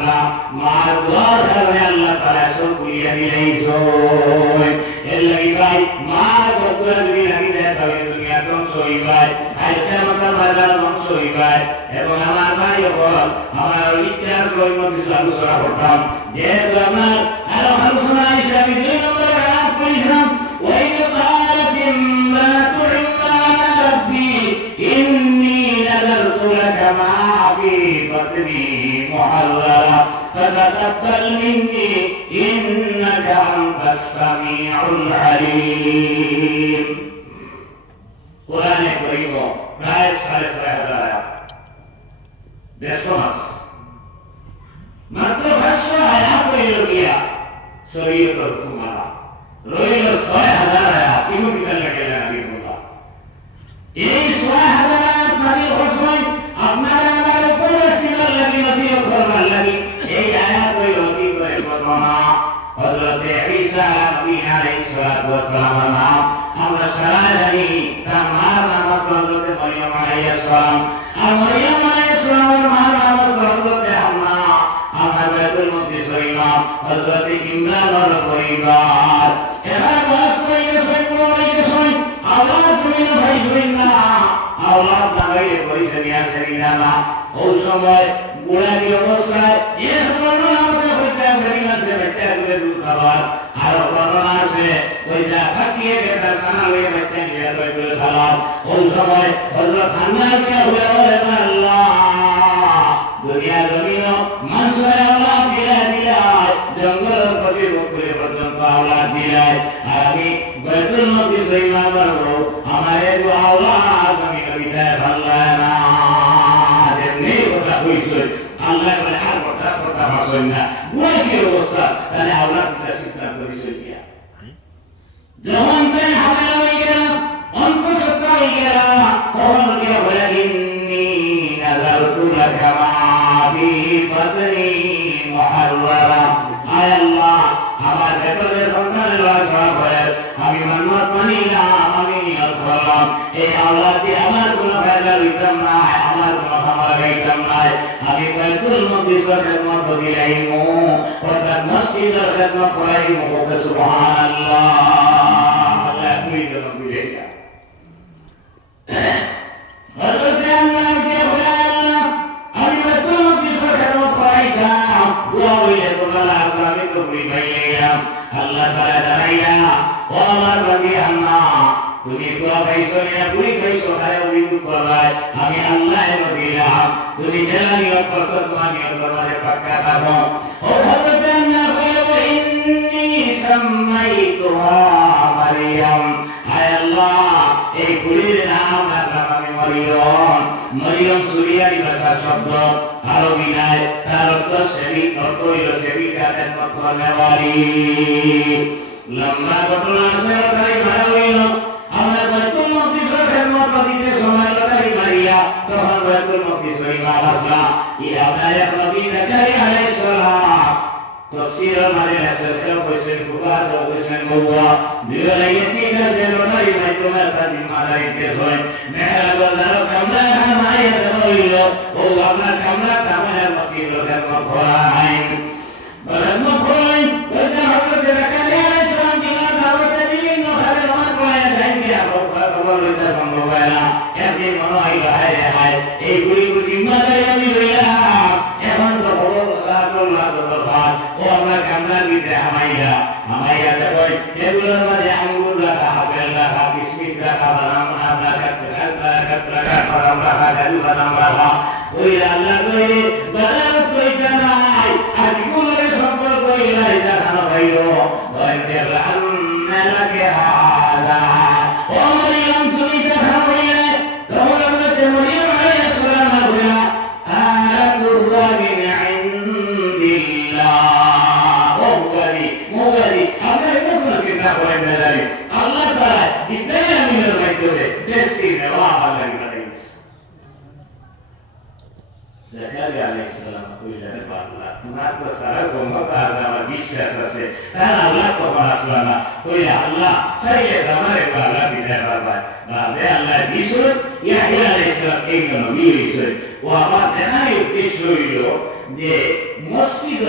আসলাম মার দোয়ার কারণে আল্লাহ তাআলা সব কুলিয়া দিলাইছো এর লাগি ভাই মার বকুলা যদি লাগি যায় তাহলে দুনিয়া ধ্বংস হইবাই আজকে আমাদের বাজার ধ্বংস হইবাই এবং আমার ভাই হল আমার ইচ্ছা সই মধ্যে আলোচনা করতাম যেহেতু আমার আরো আলোচনা হিসাবে 2 নম্বরে আয়াত পড়িলাম ওয়াইন কালাত ইমরাতু ইমরান রাব্বি ইন্নী নাযারতু লাকা মা ফি বাতনি মুহাররারা ফাতাকাব্বাল মিন্নি ইন্নাকা আনতাস সামিউল আলিম কোরআনে কারীম প্রায় 6,500 আয়াত 150 মাস মাত্র 500 আয়াত হইল গিয়া শরীয়তের হুকুমারা রইল 6,000 আয়াত ইমুকিতাল লাগে নাবিউল্লাহ এই 6,000 আয়াত নাবির হোসেন আপনারা আমার উপর রাসূলের লাগি নসিহত করবার লাগি এই আয়াত হইল কি করে বর্ণনা হযরত ঈসা আলাইহিস সালাতু ওয়াস সালামের নাম আমরা সারা জানি তার মার নাম হযরত মারইয়াম আলাইহিস সালাম আর মারইয়াম আলাইহিস সালামের মার নাম হযরত হান্না আমার বাইতুল মুকদ্দাস ইমাম হযরত ইমরানের পরিবার এরা বাস করে গেছে আল্লাহ তুমি না ভাই শুনেন না আল্লাহ নাগাইলে পরিচয় আসেনি না ওই সময় গুণাবী অবস্থায় এর বর্ণনা আমাদের হইতে মেরিনা যে ব্যক্তি করে দুধ খাবার আর বর্ণনা আছে ওই যা পাকিয়ে গেটা সানা হয়ে ব্যক্তি নিয়ে দুধ খাবার ওই সময় হযরত হান্নাকে হয়ে বলে আল্লাহ দুনিয়া জমিন মানুষের আওলাদ দিলাই জঙ্গলের পশু মুখে পর্যন্ত আওলাদ দিলাই আর আমি বাইতুল মুকদ্দাস ইমাম বানাবো আমার এই আওলাদ আমি কবিতায় ভাল্লায় না যেমনি কথা হইছে আল্লাহ বলে আর কথা ভাষণ না গুণা কি অবস্থা তাহলে আওলাদ দিতে সিদ্ধান্ত হইছে কিয়া যখন প্রেম হামেলা হয়ে গেল অন্তঃসত্ত্বা হয়ে গেল তখন কে বলে ইন্নী নাযারতু লাকা মা ফি বাতনি মুহাররারা আয় আল্লাহ আমার ভেতরে সন্তানের বাসনা করে আমি মান্নাত মানিলাম আমি নিয়ত করলাম এই আওলাদ দিয়ে আমার কোনো ফায়দা লইতাম না আমার কোনো খামার গাইতাম না আমি বাইতুল মুকদ্দাসের খেদমত দিলাইমু অর্থাৎ মসজিদের খেদমত করাইমু সুবহানাল্লাহ আল্লাহ তুমি যেন বুঝাইয়া হযরত আল্লাহকে বলে আল্লাহ আমি বাইতুল মুকদ্দাসের খেদমত করাইতাম পুরা হইলে তোমার আমি তো বুঝি পাইলাম আল্লাহ তাআলা জানাইয়া ও আমার বান্দী আম্মা তুমি পুরা পাইছো না পুরি পাইছো খায় ওই করবাই আমি আল্লাহ বলিলাম তুমি যারা নিয়ত করছো তোমার নিয়তের মাঝে পাক্কা থাকো ও হযরত আল্লাহ বলে ইন্নী সামাইতুহা মারইয়াম আয় আল্লাহ এই কুলির নাম রাখলাম আমি মরিয়ম মরিয়ম সুরিয়ানি ভাষার শব্দ আরবি নাই তার অর্থ সেবিক অর্থ হইল সেবিকা খেদমত করনেওয়ালি লম্বা ঘটনা আছে লটারি মারা হইল আমরা বাইতুল মুকদ্দাসের খেদমত দিতে সময় লটারি মারিয়া তখন বাইতুল মুকদ্দাসের ইমাম আসলা ইয়া নায়াত নবী জাকারিয়া আলাইহিস সালাম তফসিরের মাঝে লেখছেন শেখ হোসেন কুবার হোসেন বউয়া দুইলাইনে তিন আছে লটারি মাই তোমার তার মাদারি পেশ হয় মেহরাবাদার কামরা খান মারিয়া দেবইল ও আপনার কামরা তামানের মসজিদের খেদমত করাইন বরমত করাইন ওটা হযরত জাকারিয়া আলাইহিস সালাম বিনা দাওয়াতে বিভিন্ন খালে নামাজ পড়ায় যাই দিয়া খবর লইতে সম্ভব হয় না এমনি মনে হয় হায় হায় এই গুলি গুলি মাদারি আমি লইলাম এখন তো খবর আল্লাহ দরবার ও আমরা কামরার ভিতরে হামাইয়া দেখো এগুলোর মাঝে আঙ্গুর রাখা আপেল রাখা কিশমিশ রাখা বাদাম রাখা কাজু বাদাম রাখা ওই আল্লাহ কইলে বাজারত কইতা নাই আজগুলোরে সম্পর্ক ইলাই দেখানো হইল ধৈর্যের আন্নালাকে হাদা ও মরিয়ম তুমি দেখানো হইলে তোমার মধ্যে মরিয়ম আলাইহিস সালাম বলা আরাতুল্লাহ মিন ইনদিল্লাহ ও মুগাদি আমরা কোন চিন্তা করে মেলারে আল্লাহ তাআলা ইব্রাহিম আমিনের মাধ্যমে দেশকে নেওয়া আল্লাহ জাকারিয়া আলাইহিস সালাম মাত্র সারা ক্ষমতা আছে আমার বিশ্বাস আছে তাহলে আল্লাহ কখন আসলো না কইলে আল্লাহ চাইলে আমার একটু আল্লাহ বিদায় পারবা না রে আল্লাহ দিছুন ইয়াহিয়া আলাইহিস সালাম এই নবী হইছেন ও আমার দেখার উদ্দেশ্য হইল যে মসজিদ